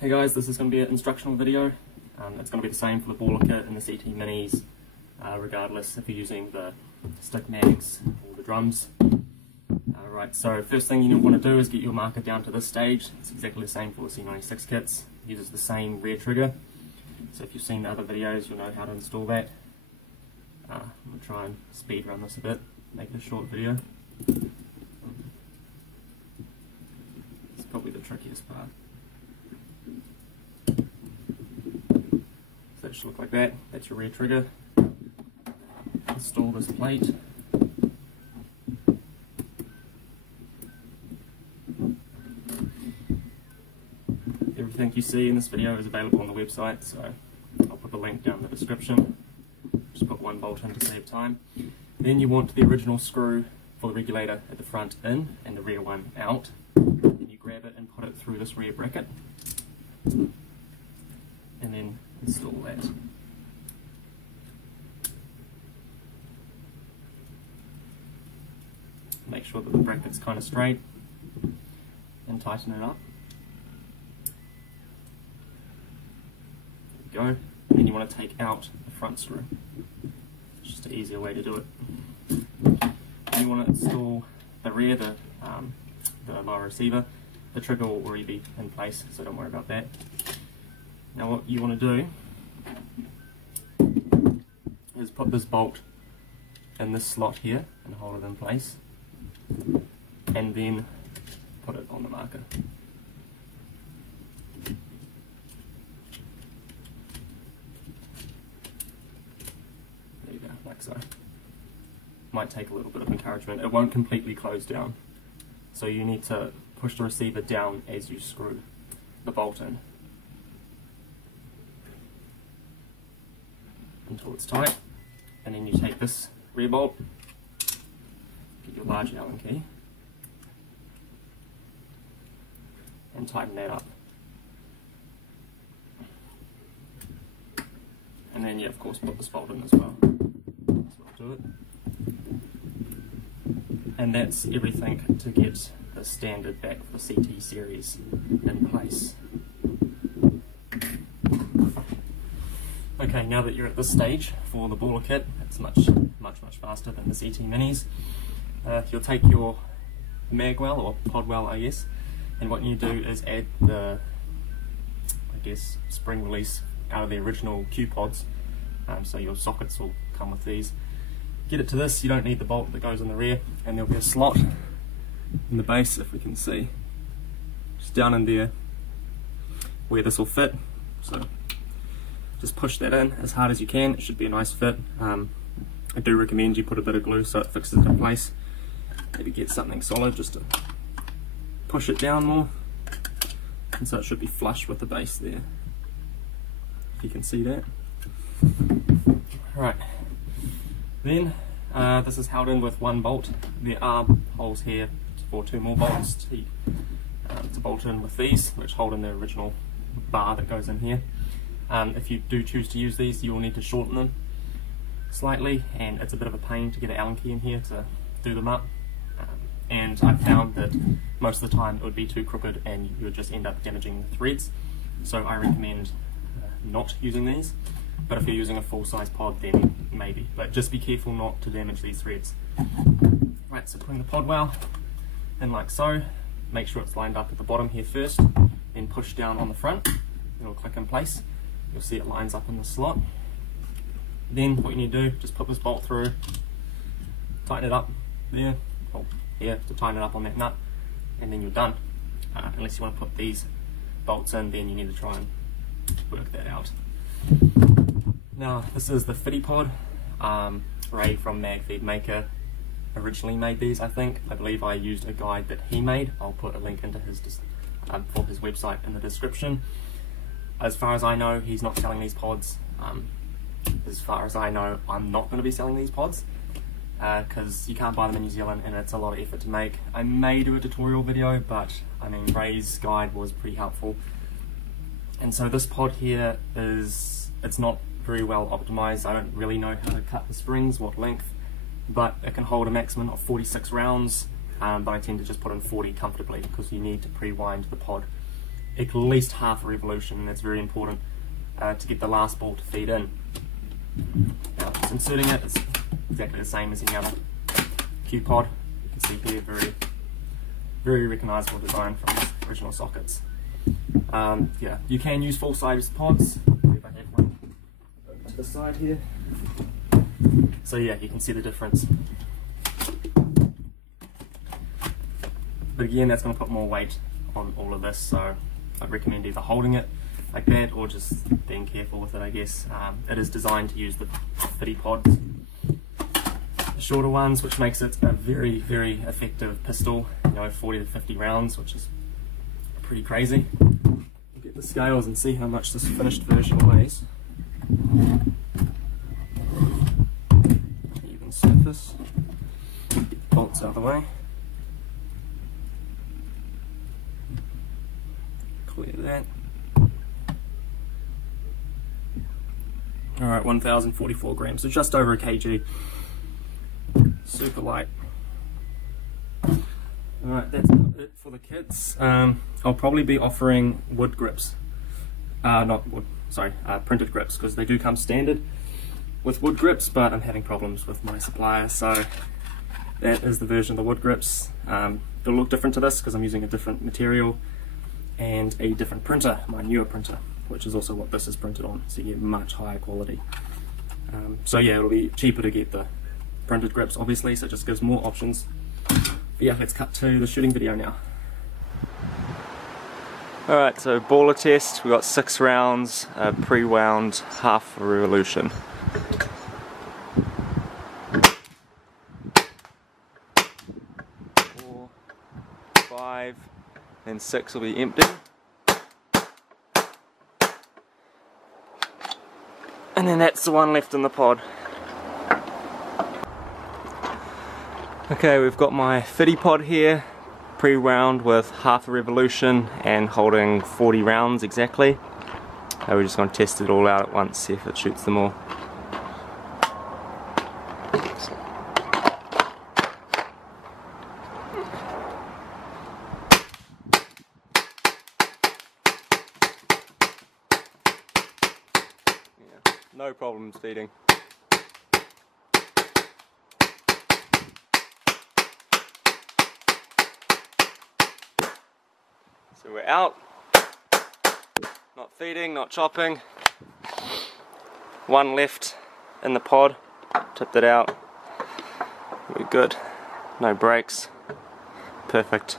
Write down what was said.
Hey guys, this is going to be an instructional video. It's going to be the same for the baller kit and the CT minis, regardless if you're using the stick mags or the drums. Right, so first thing you want to do is get your marker down to this stage. It's exactly the same for the C96 kits. It uses the same rear trigger. So if you've seen the other videos, you'll know how to install that. I'm going to try and speed run this a bit, make it a short video. It's probably the trickiest part. So it should look like that. That's your rear trigger. Install this plate. Everything you see in this video is available on the website, so I'll put the link down in the description. Just put one bolt in to save time. Then you want the original screw for the regulator at the front in and the rear one out. Then you grab it and put it through this rear bracket. And then install that. Make sure that the bracket's kind of straight and tighten it up. There we go. And then you want to take out the front screw. It's just an easier way to do it. And you want to install the rear, the lower receiver. The trigger will already be in place, so don't worry about that. Now what you want to do is put this bolt in this slot here and hold it in place, and then put it on the marker. There you go, like so. Might take a little bit of encouragement. It won't completely close down, so you need to push the receiver down as you screw the bolt in until it's tight, and then you take this rear bolt, get your large Allen key, and tighten that up. And then you of course put this bolt in as well. So I'll do it. And that's everything to get the standard back for the CT series in place. Okay, now that you're at this stage for the baller kit, it's much faster than the CT minis. You'll take your mag well, or pod well I guess, and what you do is add the, spring release out of the original Q pods, so your sockets will come with these. Get it to this, you don't need the bolt that goes in the rear, and there'll be a slot in the base, if we can see, just down in there where this will fit. So just push that in as hard as you can. It should be a nice fit. I do recommend you put a bit of glue so it fixes it in place. Maybe get something solid just to push it down more, and so it should be flush with the base there, if you can see that. Right, then this is held in with one bolt. There are holes here for two more bolts to bolt in with these, which hold in the original bar that goes in here. If you do choose to use these, you will need to shorten them slightly, and it's a bit of a pain to get an Allen key in here to do them up. And I've found that most of the time it would be too crooked and you would just end up damaging the threads. So I recommend not using these. But if you're using a full-size pod, then maybe. But just be careful not to damage these threads. Right, so putting the pod well in like so. Make sure it's lined up at the bottom here first, then push down on the front. It'll click in place. You'll see it lines up in the slot. Then what you need to do, just put this bolt through, tighten it up there, or here to tighten it up on that nut, and then you're done. Unless you want to put these bolts in, then you need to try and work that out. Now this is the fitty pod. Ray from Magfeed Maker originally made these, I think. I believe I used a guide that he made. I'll put a link into his for his website in the description. As far as I know, he's not selling these pods. As far as I know, I'm not going to be selling these pods because you can't buy them in New Zealand and it's a lot of effort to make. I may do a tutorial video, but I mean Ray's guide was pretty helpful. And so this pod here it's not very well optimized. I don't really know how to cut the springs, what length, but it can hold a maximum of 46 rounds, but I tend to just put in 40 comfortably because you need to pre-wind the pod at least half a revolution, and that's very important to get the last ball to feed in. Now, just inserting it, it's exactly the same as any other Q pod. You can see here, very recognisable design from its original sockets. Yeah, you can use full-size pods. If I have one over to the side here. So yeah, you can see the difference. But again, that's going to put more weight on all of this, so I'd recommend either holding it like that or just being careful with it, I guess. It is designed to use the 50 pods, the shorter ones, which makes it a very effective pistol, 40 to 50 rounds, which is pretty crazy. We'll get the scales and see how much this finished version weighs. Even surface, get the bolts out of the way. Clear that. Alright, 1044 grams, so just over a kg. Super light. Alright, that's about it for the kits. I'll probably be offering wood grips. Printed grips, because they do come standard with wood grips, but I'm having problems with my supplier, so that is the version of the wood grips. It'll look different to this because I'm using a different material and a different printer, my newer printer, which is also what this is printed on, so you get much higher quality. So yeah, it'll be cheaper to get the printed grips, obviously, so it just gives more options. But yeah, let's cut to the shooting video now. Alright, so baller test, we got 6 rounds, pre-wound, half a revolution. 4, 5, and 6 will be empty. And then that's the one left in the pod. Okay, we've got my 50 pod here, pre-wound with half a revolution and holding 40 rounds exactly. We're just going to test it all out at once, see if it shoots them all. Yeah, no problems feeding. So we're out, not feeding, not chopping. One left in the pod, tipped it out. We're good, no breaks, perfect.